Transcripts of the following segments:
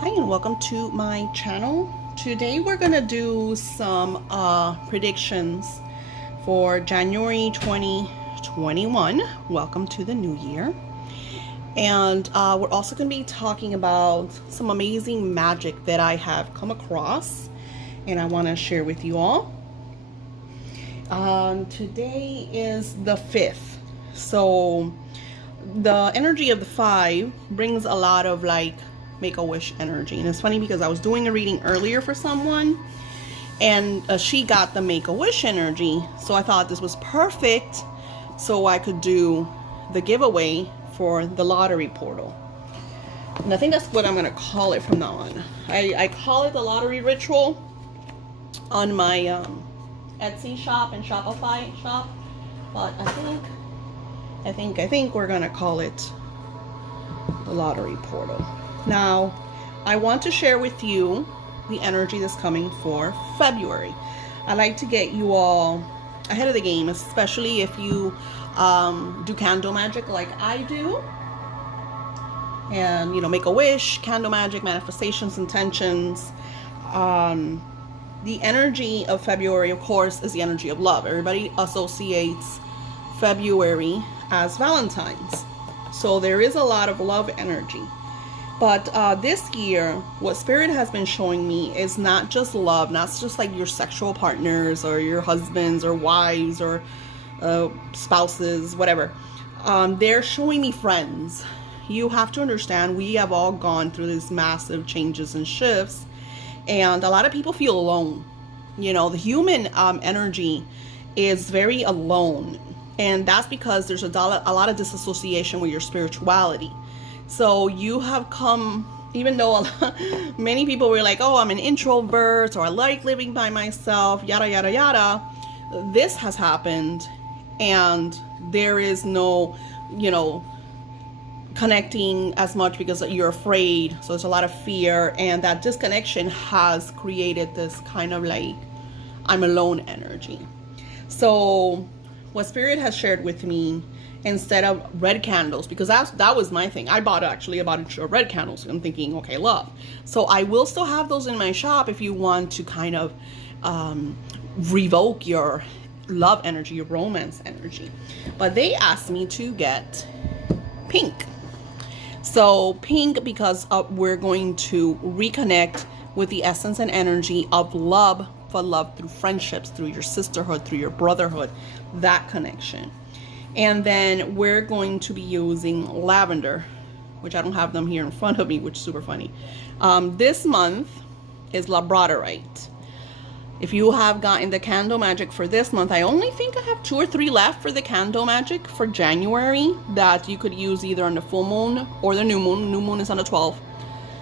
Hi and welcome to my channel. Today we're gonna do some predictions for January 2021. Welcome to the new year. And we're also gonna be talking about some amazing magic that I have come across and I wanna share with you all. Today is the 5th. So the energy of the 5 brings a lot of like Make-A-Wish energy. And it's funny because I was doing a reading earlier for someone and she got the Make-A-Wish energy, so I thought this was perfect so I could do the giveaway for the lottery portal. And I think that's what I'm gonna call it from now on. I call it the lottery ritual on my Etsy shop and Shopify shop, but I think we're gonna call it the lottery portal. Now, I want to share with you the energy that's coming for February. I like to get you all ahead of the game, especially if you do candle magic like I do. And, you know, make a wish, candle magic, manifestations, intentions. The energy of February, of course, is the energy of love. Everybody associates February as Valentine's. So there is a lot of love energy. But this year, what Spirit has been showing me is not just love, not just like your sexual partners or your husbands or wives or spouses, whatever. They're showing me friends. You have to understand, we have all gone through these massive changes and shifts, and a lot of people feel alone. You know, the human energy is very alone, and that's because there's a lot of disassociation with your spirituality. So you have come, even though many people were like, oh, I'm an introvert, or I like living by myself, yada, yada, yada. This has happened, and there is no, you know, connecting as much because you're afraid. So there's a lot of fear, and that disconnection has created this kind of like, I'm alone energy. So what Spirit has shared with me, instead of red candles, because that was my thing. I bought red candles. I'm thinking, okay, love. So I will still have those in my shop if you want to kind of revoke your love energy, your romance energy. But they asked me to get pink. So pink, because we're going to reconnect with the essence and energy of love, for love through friendships, through your sisterhood, through your brotherhood, that connection. And then we're going to be using lavender, which I don't have them here in front of me, which is super funny. This month is labradorite. If you have gotten the candle magic for this month, I only think I have 2 or 3 left for the candle magic for January that you could use either on the full moon or the new moon. New moon is on the 12th.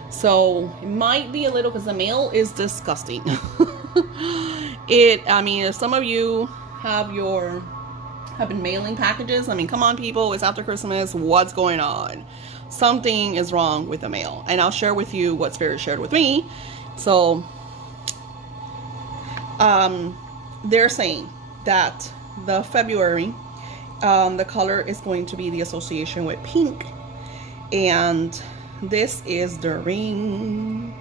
So it might be a little, because the mail is disgusting. I mean, if some of you have been mailing packages, I mean, come on people, it's after Christmas, what's going on? Something is wrong with the mail, and I'll share with you what Spirit shared with me. So they're saying that the February, the color is going to be the association with pink, and this is during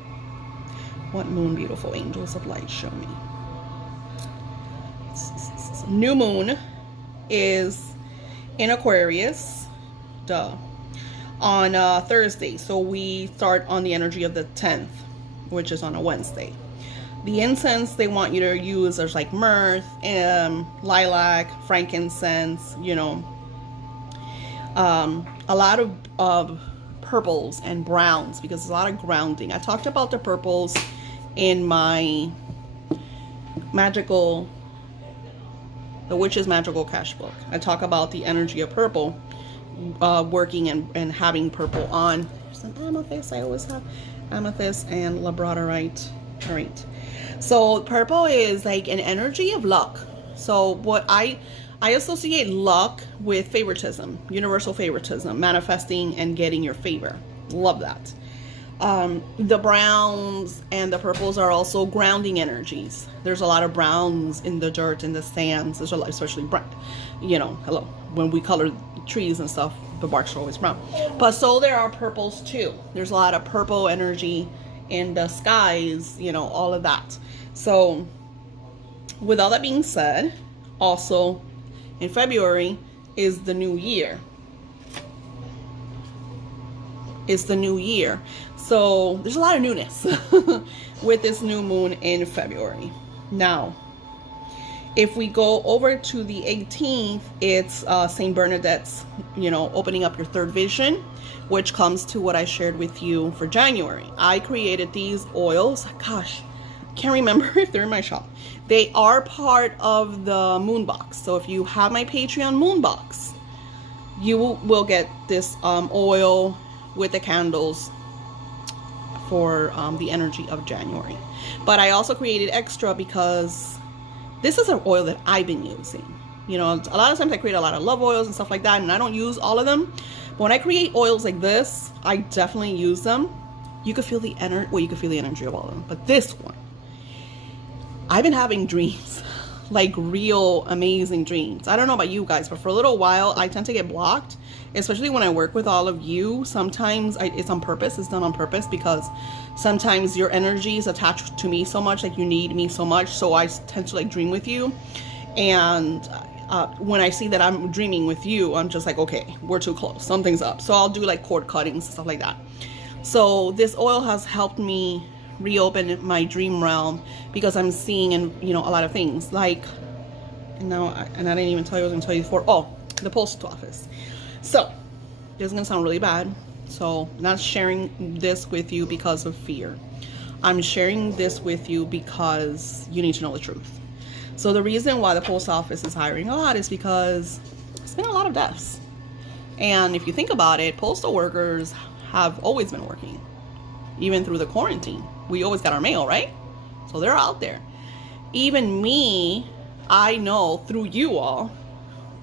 what moon, beautiful angels of light, show me. New moon is in Aquarius, on Thursday. So we start on the energy of the 10th, which is on a Wednesday. The incense they want you to use is like myrrh, lilac, frankincense, you know, a lot of purples and browns, because there's a lot of grounding. I talked about the purples in my the Witch's Magical Cash book. I talk about the energy of purple, working and having purple on. There's an amethyst. I always have amethyst and labradorite. All right. So purple is like an energy of luck. So what I associate luck with favoritism, universal favoritism, manifesting and getting your favor. Love that. The browns and the purples are also grounding energies. There's a lot of browns in the dirt, in the sands. There's a lot, especially brown. You know, hello. When we color trees and stuff, the barks are always brown. But so there are purples too. There's a lot of purple energy in the skies, you know, all of that. So with all that being said, also in February is the new year. It's the new year. So there's a lot of newness with this new moon in February. Now, if we go over to the 18th, it's St. Bernadette's, you know, opening up your third vision, which comes to what I shared with you for January. I created these oils. Gosh, can't remember if they're in my shop. They are part of the moon box. So if you have my Patreon moon box, you will get this oil with the candles for the energy of January. But I also created extra because this is an oil that I've been using. You know, a lot of times I create a lot of love oils and stuff like that, and I don't use all of them. But when I create oils like this, I definitely use them. You could feel the energy, well, you could feel the energy of all of them. But this one, I've been having dreams, like real amazing dreams. I don't know about you guys, but for a little while, I tend to get blocked, especially when I work with all of you. Sometimes it's on purpose. It's done on purpose because sometimes your energy is attached to me so much, like you need me so much. So I tend to like dream with you. And when I see that I'm dreaming with you, I'm just like, okay, we're too close. Something's up. So I'll do like cord cuttings and stuff like that. So this oil has helped me reopen my dream realm because I'm seeing, and you know, a lot of things like, and I didn't even tell you, I was going to tell you before. Oh, the post office. So this is going to sound really bad. So I'm not sharing this with you because of fear. I'm sharing this with you because you need to know the truth. So the reason why the post office is hiring a lot is because there's been a lot of deaths. And if you think about it, postal workers have always been working, even through the quarantine. We always got our mail, right? So they're out there. Even me, I know through you all,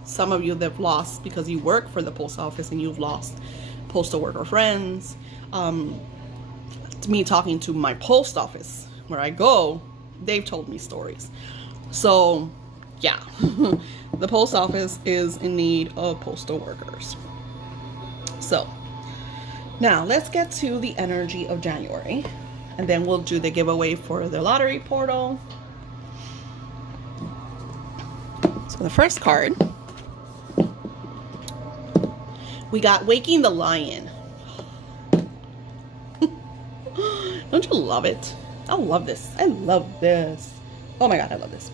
some of you that have lost because you work for the post office and you've lost postal worker friends. Me talking to my post office where I go, they've told me stories. So yeah, the post office is in need of postal workers. So now let's get to the energy of January, and then we'll do the giveaway for the lottery portal. So the first card, we got Waking the Lion. Don't you love it? I love this. I love this. Oh my God, I love this.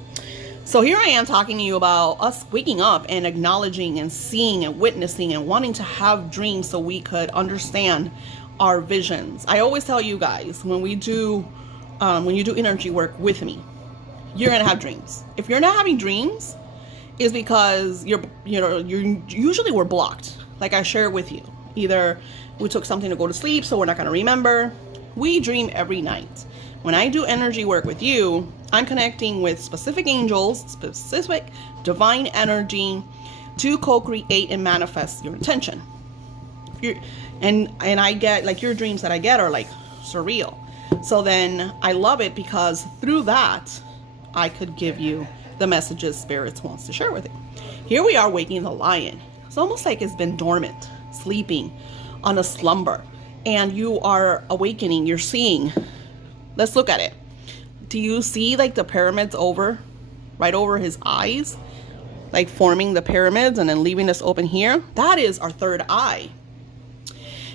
So here I am talking to you about us waking up and acknowledging and seeing and witnessing and wanting to have dreams so we could understand our visions. I always tell you guys, when you do energy work with me, you're gonna have dreams. If you're not having dreams, it's because you're usually we're blocked. Like I shared with you, either we took something to go to sleep, so we're not gonna remember. We dream every night. When I do energy work with you, I'm connecting with specific angels, specific divine energy to co-create and manifest your intention. And I get, like, your dreams that I get are like surreal. So then I love it because through that, I could give you the messages Spirits wants to share with you. Here we are waking the lion. It's almost like it's been dormant, sleeping on a slumber. And you are awakening, you're seeing. Let's look at it. Do you see like the pyramids right over his eyes? Like forming the pyramids and then leaving us open here? That is our third eye.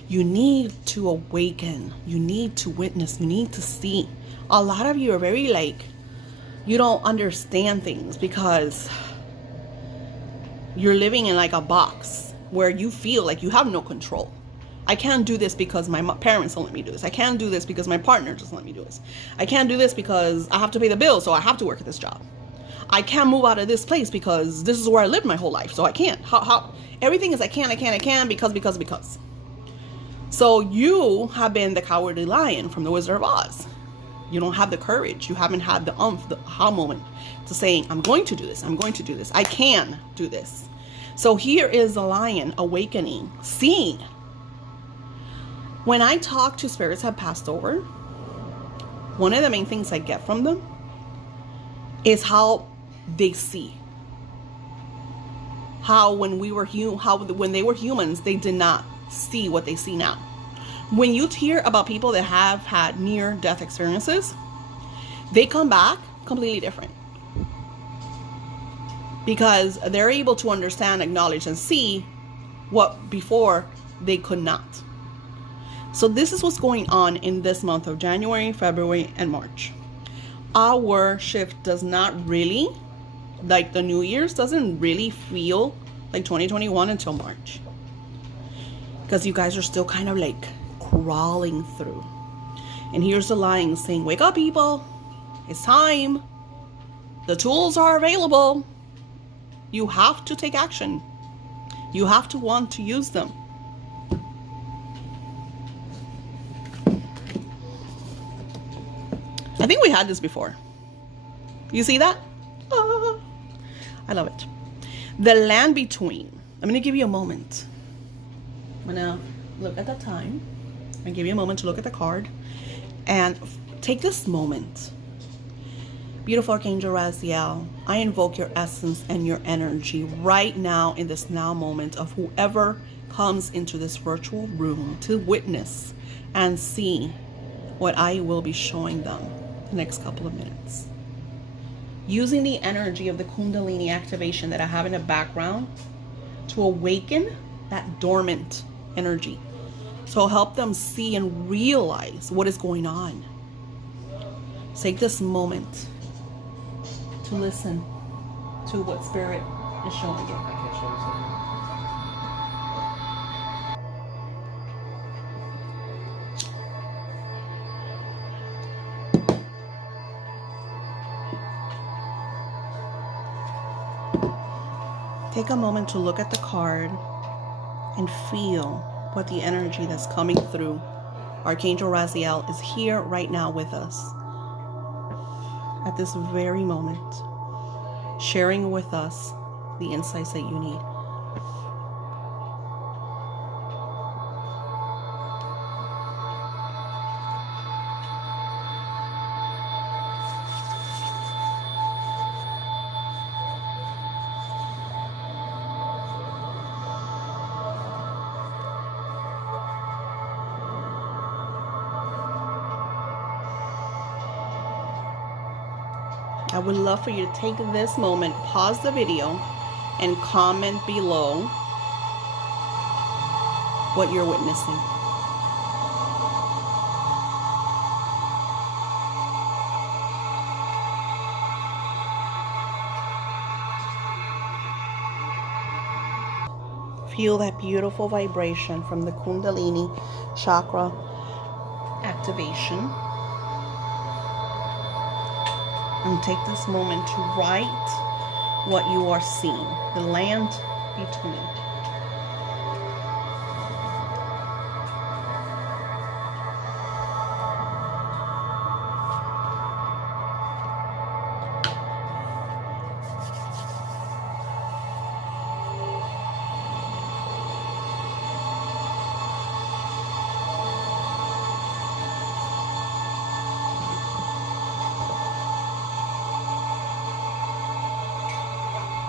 You need to awaken. You need to witness. You need to see. A lot of you are very like, you don't understand things because you're living in like a box where you feel like you have no control. I can't do this because my parents don't let me do this. I can't do this because my partner doesn't let me do this. I can't do this because I have to pay the bills, so I have to work at this job. I can't move out of this place because this is where I lived my whole life, so I can't. How everything is I can because. So you have been the cowardly lion from the Wizard of Oz. You don't have the courage. You haven't had the aha moment to saying, I'm going to do this. I'm going to do this. I can do this. So here is the lion awakening, seeing. When I talk to spirits that have passed over, one of the main things I get from them is how they see. How when they were humans, they did not see what they see now. When you hear about people that have had near-death experiences, they come back completely different. Because they're able to understand, acknowledge, and see what before they could not. So this is what's going on in this month of January, February, and March. Our shift does not really, like the New Year's, doesn't really feel like 2021 until March. Because you guys are still kind of like crawling through. And here's the line saying, wake up, people. It's time. The tools are available. You have to take action. You have to want to use them. I think we had this before. You see that? Ah, I love it. The land between. I'm going to give you a moment. I'm going to look at the time. I'm going to give you a moment to look at the card. And take this moment. Beautiful Archangel Raziel, I invoke your essence and your energy right now in this now moment of whoever comes into this virtual room to witness and see what I will be showing them the next couple of minutes. Using the energy of the Kundalini activation that I have in the background to awaken that dormant energy. So help them see and realize what is going on. Take this moment to listen to what Spirit is showing you. I can't show you something. Take a moment to look at the card and feel what the energy that's coming through. Archangel Raziel is here right now with us at this very moment, sharing with us the insights that you need. I would love for you to take this moment, pause the video, and comment below what you're witnessing. Feel that beautiful vibration from the Kundalini chakra activation. And take this moment to write what you are seeing, the land between.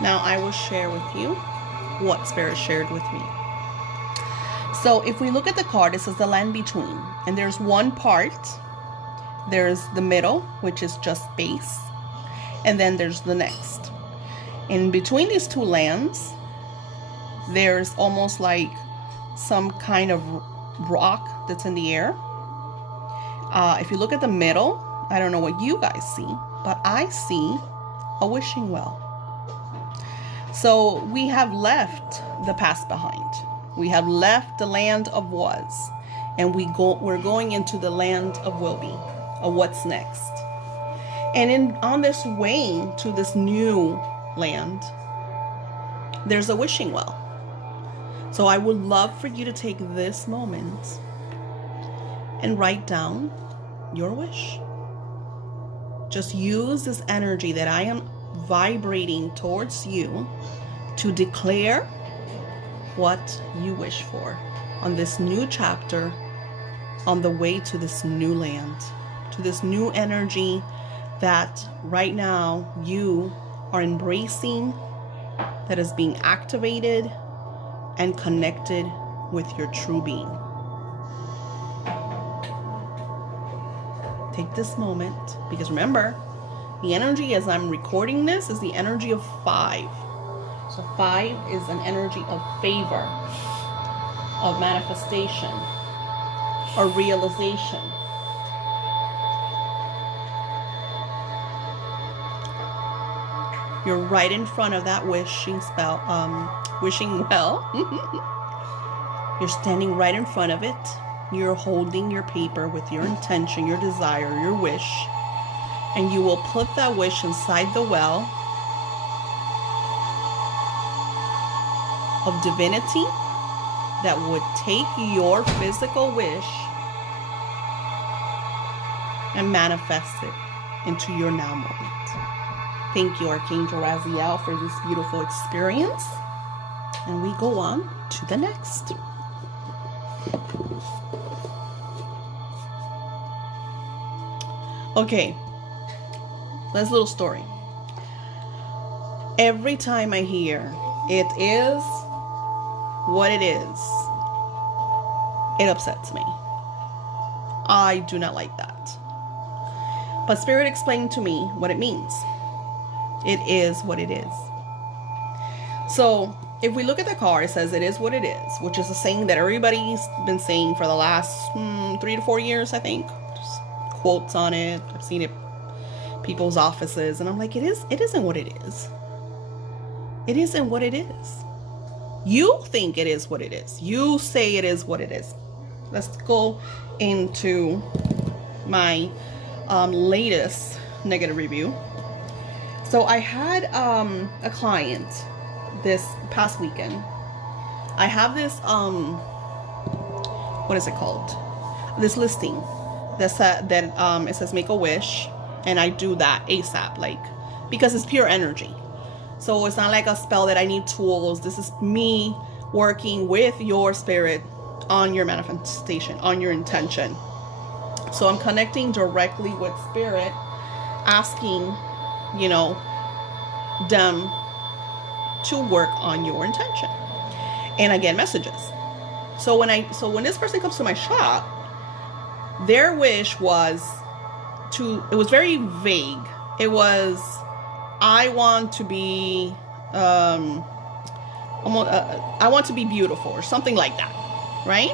Now I will share with you what Spirit shared with me. So if we look at the card, it says the land between. And there's one part. There's the middle, which is just space. And then there's the next. In between these two lands, there's almost like some kind of rock that's in the air. If you look at the middle, I don't know what you guys see, but I see a wishing well. So we have left the past behind. We have left the land of was, and we're going into the land of will be, of what's next. And on this way to this new land, there's a wishing well. So I would love for you to take this moment and write down your wish. Just use this energy that I am vibrating towards you to declare what you wish for on this new chapter, on the way to this new land, to this new energy that right now you are embracing, that is being activated and connected with your true being. take this moment, because remember, the energy as I'm recording this is the energy of 5. So 5 is an energy of favor, of manifestation, or realization. You're right in front of that wishing spell, wishing well. You're standing right in front of it. You're holding your paper with your intention, your desire, your wish. And you will put that wish inside the well of divinity that would take your physical wish and manifest it into your now moment. Thank you, Archangel Raziel, for this beautiful experience. And we go on to the next. Okay, let's little story. Every time I hear it is what it is, it upsets me. I do not like that. But Spirit explained to me what it means. It is what it is. So if we look at the card, it says it is what it is, which is a saying that everybody's been saying for the last 3 to 4 years, I think. Just quotes on it. I've seen it people's offices, and I'm like, it isn't what it is. It isn't what it is. You think it is what it is. You say it is what it is. Let's go into my latest negative review. So I had a client this past weekend. I have this what is it called? This listing that it says make a wish, and I do that ASAP, like, because it's pure energy. So it's not like a spell that I need tools. This is me working with your spirit on your manifestation, on your intention. So I'm connecting directly with spirit, asking, you know, them to work on your intention. And I get messages. So when this person comes to my shop, their wish was it was very vague. It was, I want to be I want to be beautiful, or something like that, right?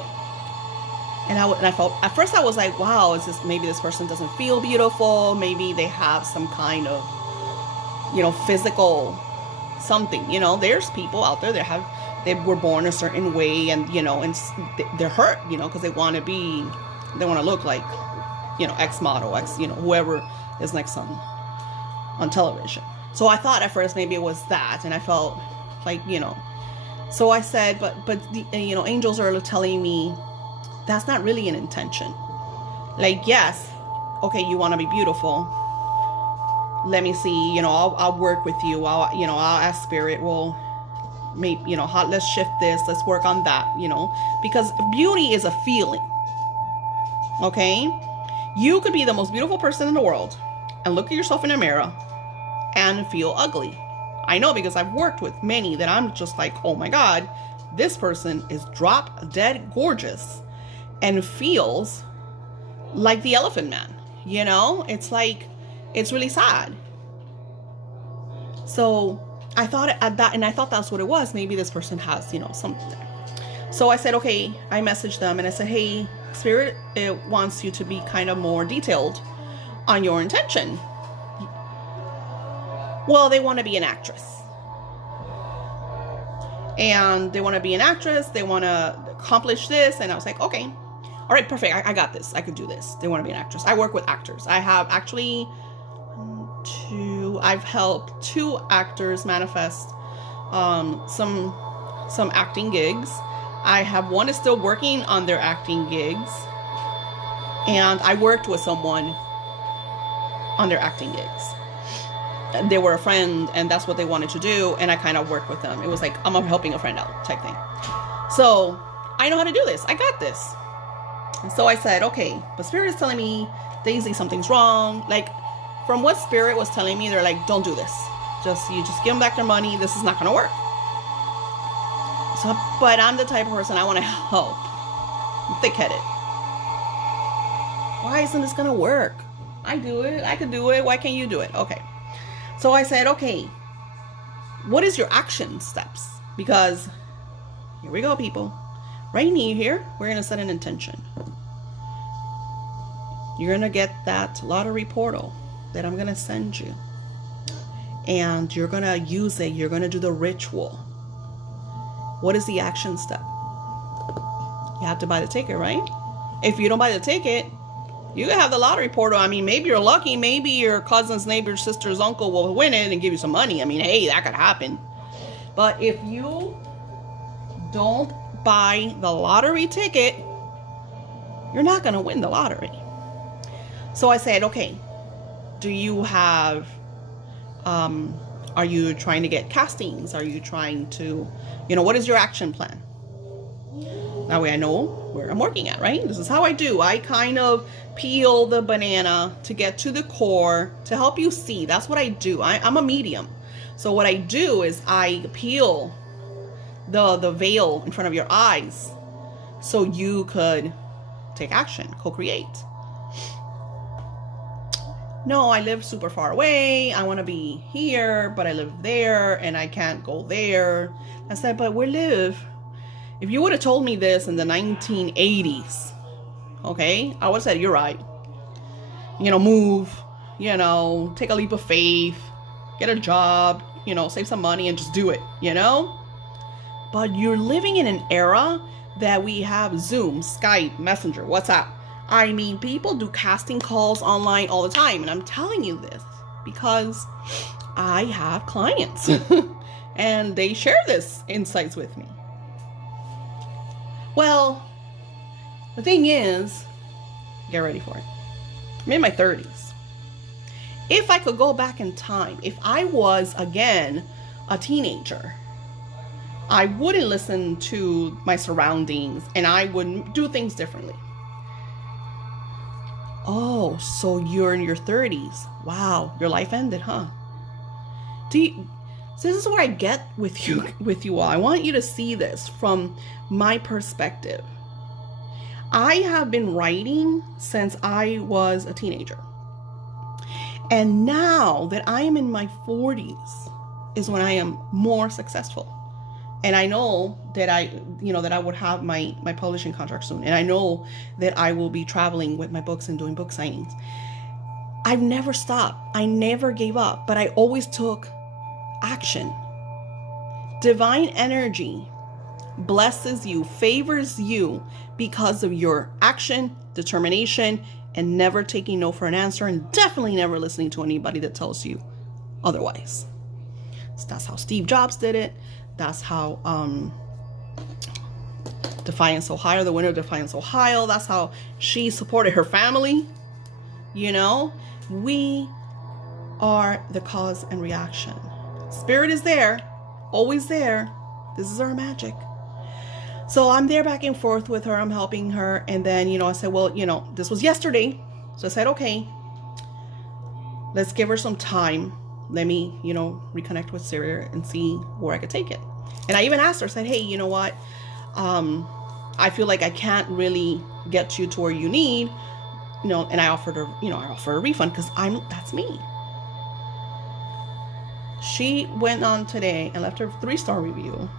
And I felt, at first I was like, wow, maybe this person doesn't feel beautiful. Maybe they have some kind of, you know, physical something. You know, there's people out there that they were born a certain way, and, you know, and they're hurt, you know, because they want to look like, you know, X model, you know, whoever is next on television. So I thought at first maybe it was that, and I felt like, you know, so I said, but you know, angels are telling me that's not really an intention. Like, yes, okay, you want to be beautiful. Let me see, you know, I'll work with you. I'll ask spirit, well, maybe, you know, let's shift this, let's work on that, you know, because beauty is a feeling. Okay, you could be the most beautiful person in the world and look at yourself in a mirror and feel ugly. I know, because I've worked with many that I'm just like, oh my God, this person is drop dead gorgeous and feels like the Elephant Man. You know, it's like, it's really sad. So I thought at that, and I thought that's what it was. Maybe this person has, you know, something. So I said, okay, I messaged them and I said, hey, Spirit, it wants you to be kind of more detailed on your intention. Well, they want to be an actress. And they want to be an actress. They want to accomplish this. And I was like, okay, all right, perfect. I got this. I could do this. They want to be an actress. I work with actors. I have actually I've helped 2 actors manifest some acting gigs. I have one is still working on their acting gigs. And I worked with someone on their acting gigs. They were a friend, and that's what they wanted to do, and I kind of worked with them. It was like, I'm helping a friend out type thing. So I know how to do this. I got this. And so I said, okay, but Spirit is telling me, Daisy, something's wrong. Like, from what Spirit was telling me, they're like, don't do this. You just give them back their money. This is not going to work. So, but I'm the type of person, I want to help. I'm thick-headed. Why isn't this going to work? I do it. I can do it. Why can't you do it? Okay. So I said, okay, what is your action steps? Because here we go, people. Right here, we're going to set an intention. You're going to get that lottery portal that I'm going to send you. And you're going to use it. You're going to do the ritual. What is the action step? You have to buy the ticket, right? If you don't buy the ticket, you can have the lottery portal. I mean, maybe you're lucky. Maybe your cousin's neighbor, sister's uncle will win it and give you some money. I mean, hey, that could happen. But if you don't buy the lottery ticket, you're not going to win the lottery. So I said, okay, do you have, are you trying to get castings? Are you trying to, what is your action plan? That way I know where I'm working at, right? This is how I do. I kind of peel the banana to get to the core to help you see. That's what I do. I'm a medium. So what I do is I peel the veil in front of your eyes so you could take action, co-create. No, I live super far away. I want to be here, but I live there and I can't go there. I said, but we live. If you would have told me this in the 1980s, okay, I would have said, you're right. Move, take a leap of faith, get a job, save some money and just do it, But you're living in an era that we have Zoom, Skype, Messenger, WhatsApp. I mean, people do casting calls online all the time. And I'm telling you this because I have clients and they share this insights with me. Well, the thing is, get ready for it. I'm in my 30s. If I could go back in time, if I was, again, a teenager, I wouldn't listen to my surroundings and I would do things differently. Oh, so you're in your 30s. Wow, your life ended, huh? So this is what I get with you all. I want you to see this from my perspective. I have been writing since I was a teenager. And now that I am in my 40s is when I am more successful. And I know that that I would have my publishing contract soon. And I know that I will be traveling with my books and doing book signings. I've never stopped. I never gave up, but I always took action. Divine energy blesses you, favors you because of your action, determination, and never taking no for an answer, and definitely never listening to anybody that tells you otherwise. So that's how Steve Jobs did it. That's how Defiance Ohio, the winner of Defiance Ohio, that's how she supported her family. We are the cause and reaction. Spirit is there, always there. This is our magic. So I'm there back and forth with her. I'm helping her. And then, I said, well, this was yesterday. So I said, okay, let's give her some time. Let me, reconnect with Syria and see where I could take it. And I even asked her, said, hey, you know what? I feel like I can't really get you to where you need, and I offered her, I offered a refund because that's me. She went on today and left her 3-star review.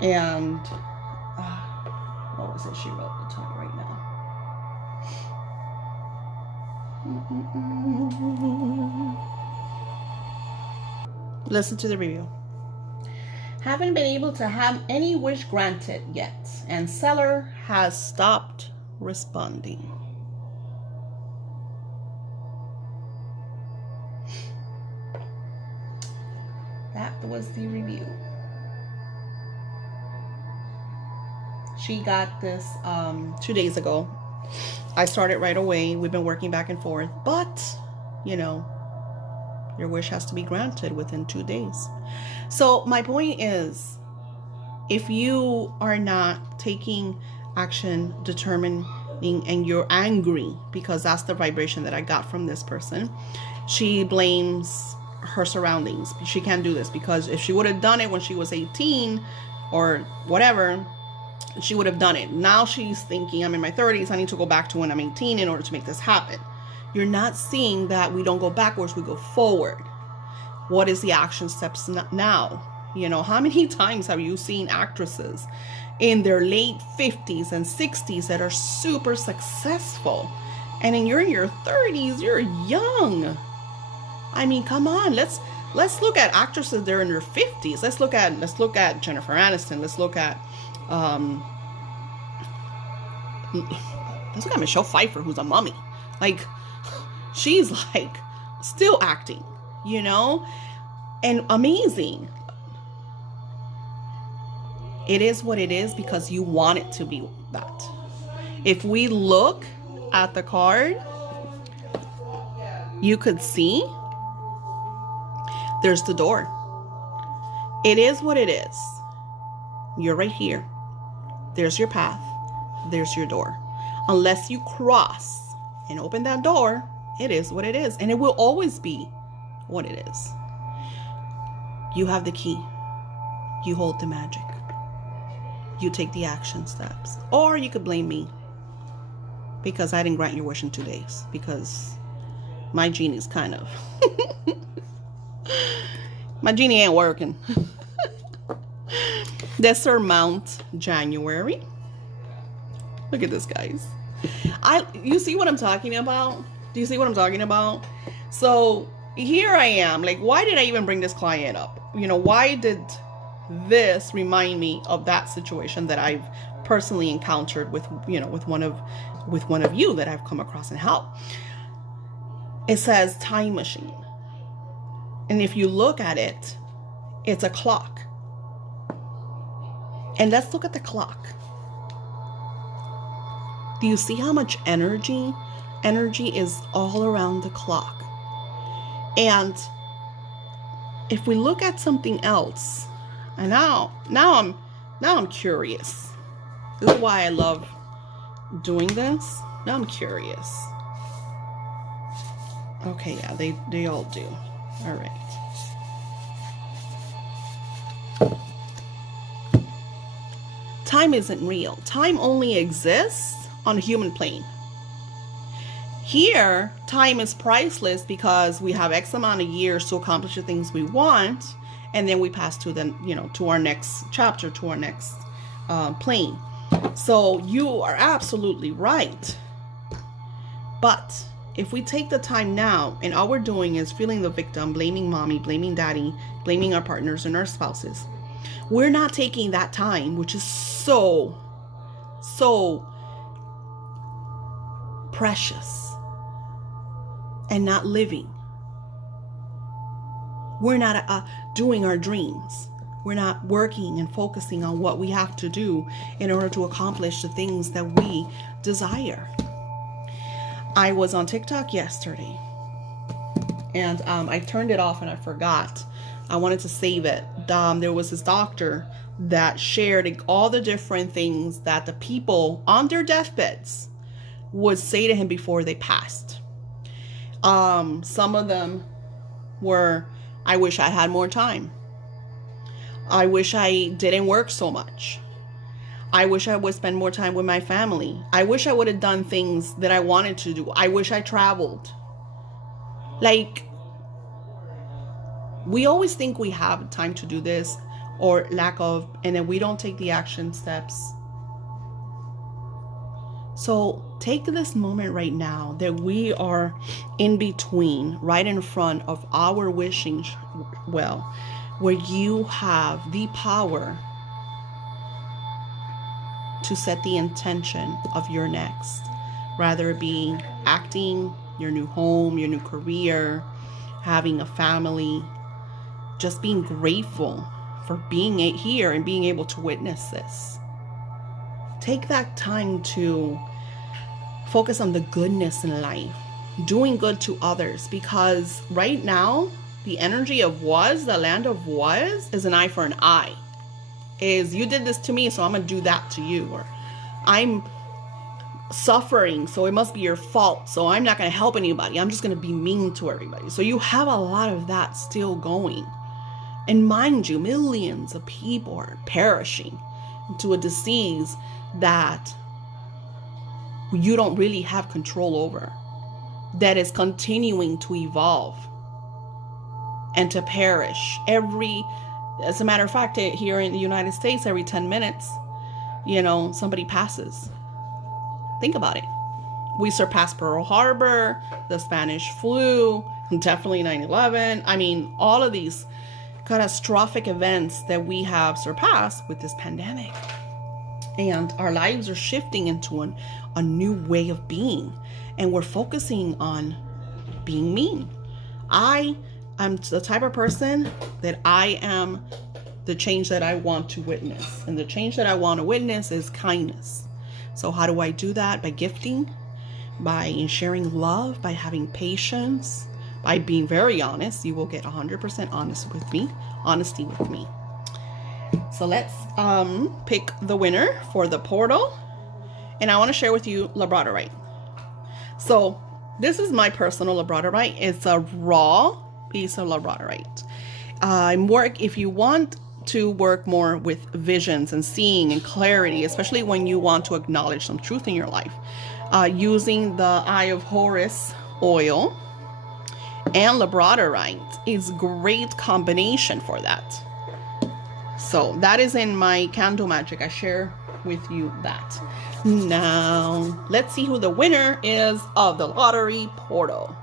And what was it she wrote? I'll tell you right now. Listen to the review. Haven't been able to have any wish granted yet, and seller has stopped responding. That was the review. She got this 2 days ago. I started right away. We've been working back and forth, but your wish has to be granted within 2 days. So my point is, if you are not taking action, determining, and you're angry, because that's the vibration that I got from this person, she blames her surroundings. She can't do this because if she would have done it when she was 18 or whatever, she would have done it. Now she's thinking, I'm in my 30s. I need to go back to when I'm 18 in order to make this happen. You're not seeing that we don't go backwards, we go forward. What is the action steps now? You know, how many times have you seen actresses in their late 50s and 60s that are super successful? And then you're in your 30s, you're young. I mean, come on, let's look at actresses that are in their 50s. Let's look at Jennifer Aniston. Let's look at Michelle Pfeiffer, who's a mummy. Like, she's like still acting, you know, and amazing. It is what it is because you want it to be that. If we look at the card, you could see there's the door. It is what it is. You're right here. There's your path. There's your door. Unless you cross and open that door, it is what it is. And it will always be what it is. You have the key. You hold the magic. You take the action steps. Or you could blame me because I didn't grant your wish in 2 days, because my genie's kind of my genie ain't working. The surmount January. Look at this, guys. You see what I'm talking about? Do you see what I'm talking about? So here I am, like, why did I even bring this client up? You know, why did this remind me of that situation that I've personally encountered with, you know, with one of you that I've come across and helped? It says time machine. And if you look at it, it's a clock. And let's look at the clock. Do you see how much energy is all around the clock? And if we look at something else, and now I'm curious. This is why I love doing this. Now I'm curious. Okay, yeah, they all do. All right. Time isn't real. Time only exists on a human plane. Here, time is priceless because we have X amount of years to accomplish the things we want, and then we pass to the, you know, to our next chapter, to our next plane. So you are absolutely right. But if we take the time now and all we're doing is feeling the victim, blaming mommy, blaming daddy, blaming our partners and our spouses, we're not taking that time, which is so precious, and not living. We're not doing our dreams. We're not working and focusing on what we have to do in order to accomplish the things that we desire. I was on TikTok yesterday, and I turned it off and I forgot. I wanted to save it. There was this doctor that shared all the different things that the people on their deathbeds would say to him before they passed. Some of them were, I wish I had more time. I wish I didn't work so much. I wish I would spend more time with my family. I wish I would have done things that I wanted to do. I wish I traveled. Like, we always think we have time to do this or lack of, and then we don't take the action steps. So take this moment right now that we are in between, right in front of our wishing well, where you have the power to set the intention of your next, rather it be acting, your new home, your new career, having a family, just being grateful for being here and being able to witness this. Take that time to focus on the goodness in life, doing good to others, because right now, the energy of was, the land of was, is an eye for an eye. Is you did this to me, so I'm going to do that to you. Or I'm suffering, so it must be your fault, so I'm not going to help anybody. I'm just going to be mean to everybody. So you have a lot of that still going. And mind you, millions of people are perishing into a disease that you don't really have control over. that is continuing to evolve and to perish. As a matter of fact, here in the United States, every 10 minutes, somebody passes. Think about it. We surpassed Pearl Harbor, the Spanish flu, definitely 9/11. I mean, all of these catastrophic events that we have surpassed with this pandemic. And our lives are shifting into a new way of being. And we're focusing on being mean. I'm the type of person that I am the change that I want to witness. And the change that I want to witness is kindness. So how do I do that? By gifting, by sharing love, by having patience, by being very honest. You will get 100% honesty with me. So let's pick the winner for the portal. And I want to share with you labradorite. So this is my personal labradorite. It's a raw piece of labradorite. If you want to work more with visions and seeing and clarity, especially when you want to acknowledge some truth in your life, using the Eye of Horus oil and labradorite is a great combination for that. So that is in my candle magic. I share with you that. Now let's see who the winner is of the lottery portal.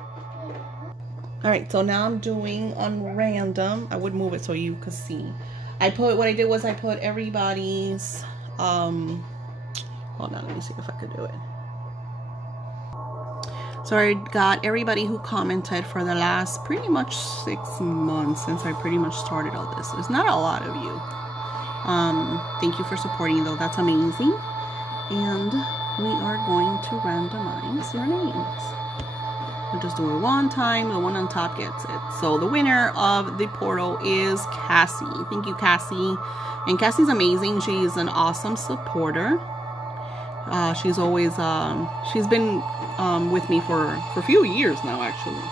All right, so now I'm doing on random. I would move it so you could see. What I did was I put everybody's, hold on, let me see if I could do it. So I got everybody who commented for the last pretty much 6 months since I pretty much started all this. There's not a lot of you. Thank you for supporting though, that's amazing. And we are going to randomize your names. We'll just do it one time. The one on top gets it. So the winner of the portal is Cassie. Thank you, Cassie. And Cassie's amazing. She's an awesome supporter. She's always, she's been with me for a few years now, actually.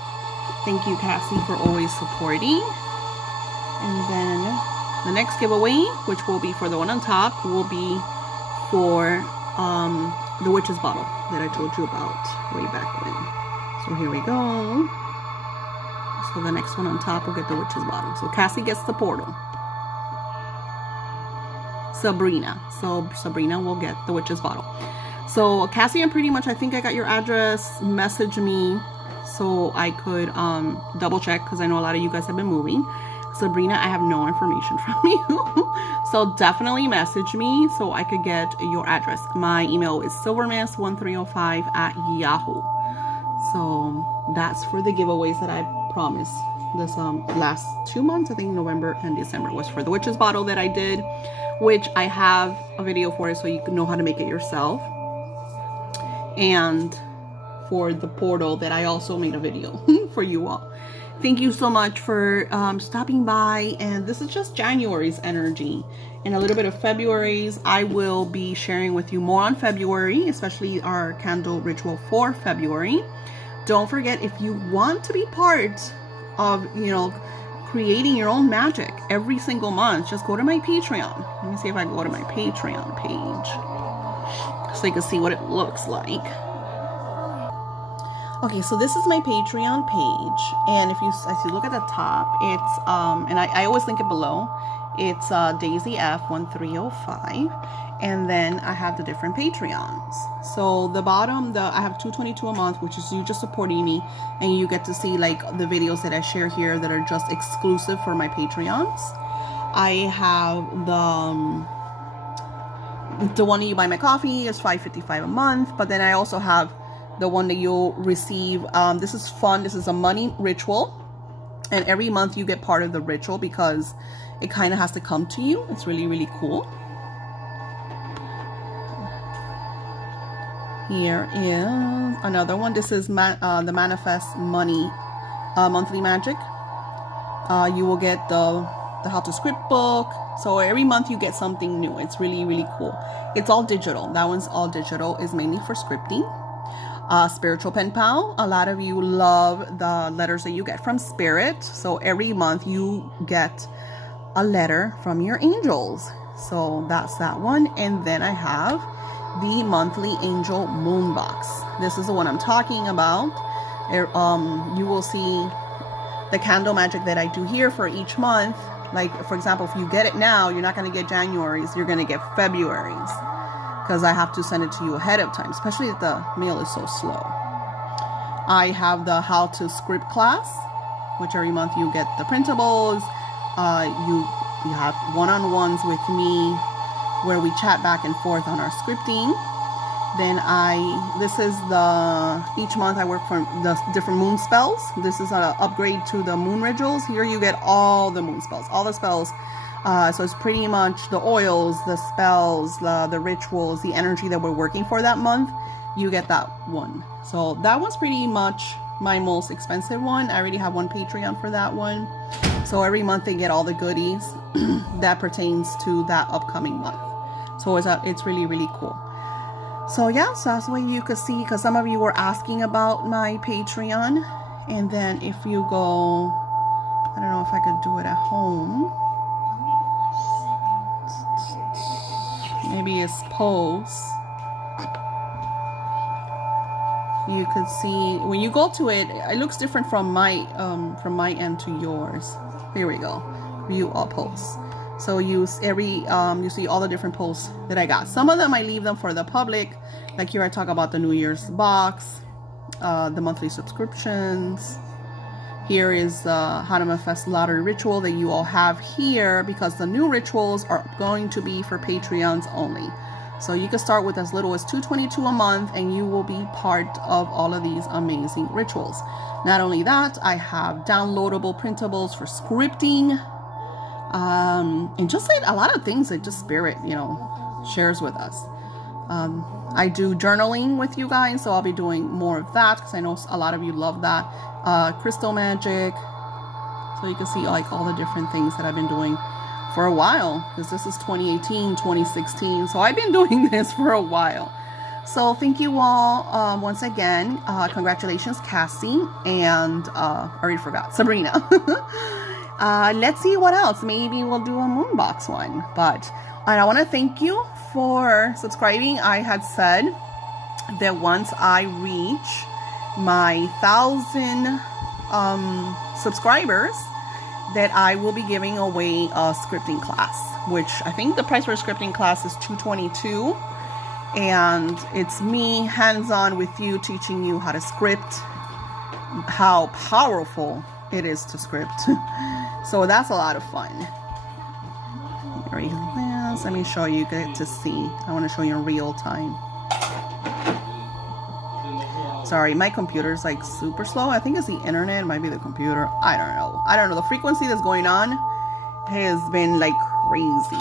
Thank you, Cassie, for always supporting. And then the next giveaway, which will be for the one on top, will be for the witch's bottle that I told you about way back when. So here we go. So the next one on top will get the witch's bottle. So Cassie gets the portal. Sabrina. So Sabrina will get the witch's bottle. So Cassie, I think I got your address. Message me so I could double check, because I know a lot of you guys have been moving. Sabrina, I have no information from you. So definitely message me so I could get your address. My email is silvermiss1305@yahoo. So that's for the giveaways that I promised. This last 2 months, I think November and December, was for the witch's bottle that I did, which I have a video for it so you can know how to make it yourself. And for the portal that I also made a video for you all. Thank you so much for stopping by. And this is just January's energy and a little bit of February's. I will be sharing with you more on February, especially our candle ritual for February. Don't forget, if you want to be part of, creating your own magic every single month, just go to my Patreon. Let me see if I go to my Patreon page so you can see what it looks like. Okay, so this is my Patreon page, and if you look at the top, it's and I always link it below. It's Daisy F1305, and then I have the different Patreons. So the bottom, I have $2.22 a month, which is you just supporting me, and you get to see like the videos that I share here that are just exclusive for my Patreons. I have the one that you buy my coffee is $5.55 a month, but then I also have the one that you'll receive. This is fun. This is a money ritual, and every month you get part of the ritual because it kind of has to come to you. It's really, really cool. Here is another one. This is the Manifest Money monthly magic. You will get the How to Script book. So every month you get something new. It's really, really cool. It's all digital. That one's all digital. It's mainly for scripting. Spiritual Pen Pal. A lot of you love the letters that you get from Spirit. So every month you get a letter from your angels. So that's that one. And then I have the monthly angel moon box. This is the one I'm talking about. You will see the candle magic that I do here for each month. Like, for example, if you get it now, you're not going to get January's, you're going to get February's, because I have to send it to you ahead of time, especially if the mail is so slow. I have the how to script class, which every month you get the printables. You have one-on-ones with me where we chat back and forth on our scripting. Then this is each month I work for the different moon spells. This is an upgrade to the moon rituals. Here you get all the moon spells, all the spells. So it's pretty much the oils, the spells, the rituals, the energy that we're working for that month. You get that one. So that one's pretty much my most expensive one. I already have one Patreon for that one. So every month they get all the goodies that pertains to that upcoming month. So it's really, really cool. So yeah, so that's what you could see, because some of you were asking about my Patreon. And then if you go, I don't know if I could do it at home. Maybe it's posts. You could see when you go to it, it looks different from my end to yours. Here we go. View all posts. So you see all the different posts that I got. Some of them I leave them for the public. Like here I talk about the New Year's box, the monthly subscriptions. Here is how to manifest lottery ritual that you all have here, because the new rituals are going to be for Patreons only. So you can start with as little as $2.22 a month and you will be part of all of these amazing rituals. Not only that, I have downloadable printables for scripting. And just like a lot of things that just Spirit, shares with us. I do journaling with you guys, so I'll be doing more of that because I know a lot of you love that. Crystal magic. So you can see like all the different things that I've been doing for a while, because this is 2018, 2016. So I've been doing this for a while. So thank you all once again. Congratulations, Cassie, and I already forgot, Sabrina. Let's see what else. Maybe we'll do a Moonbox one. But I want to thank you for subscribing. I had said that once I reach my 1,000 subscribers, that I will be giving away a scripting class, which I think the price for a scripting class is $222. And it's me hands-on with you, teaching you how to script, how powerful it is to script. So that's a lot of fun. Here we go. Let me show you, get to see. I want to show you in real time. Sorry, my computer is like super slow. I think it's the internet, it might be the computer. I don't know. The frequency that's going on has been like crazy.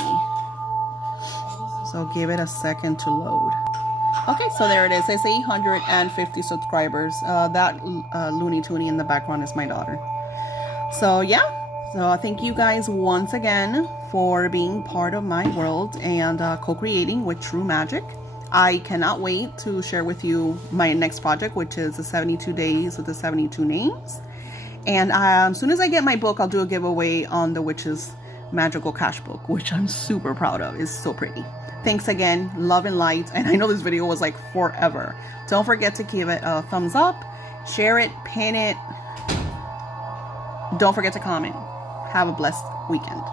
So give it a second to load. Okay, so there it is. It's 850 subscribers. That Looney Tooney in the background is my daughter. So yeah, so thank you guys once again for being part of my world and co-creating with True Magic. I cannot wait to share with you my next project, which is the 72 days with the 72 names. And as soon as I get my book, I'll do a giveaway on the Witch's Magical Cash Book, which I'm super proud of. It's so pretty. Thanks again, love and light. And I know this video was like forever. Don't forget to give it a thumbs up, share it, pin it. Don't forget to comment. Have a blessed weekend.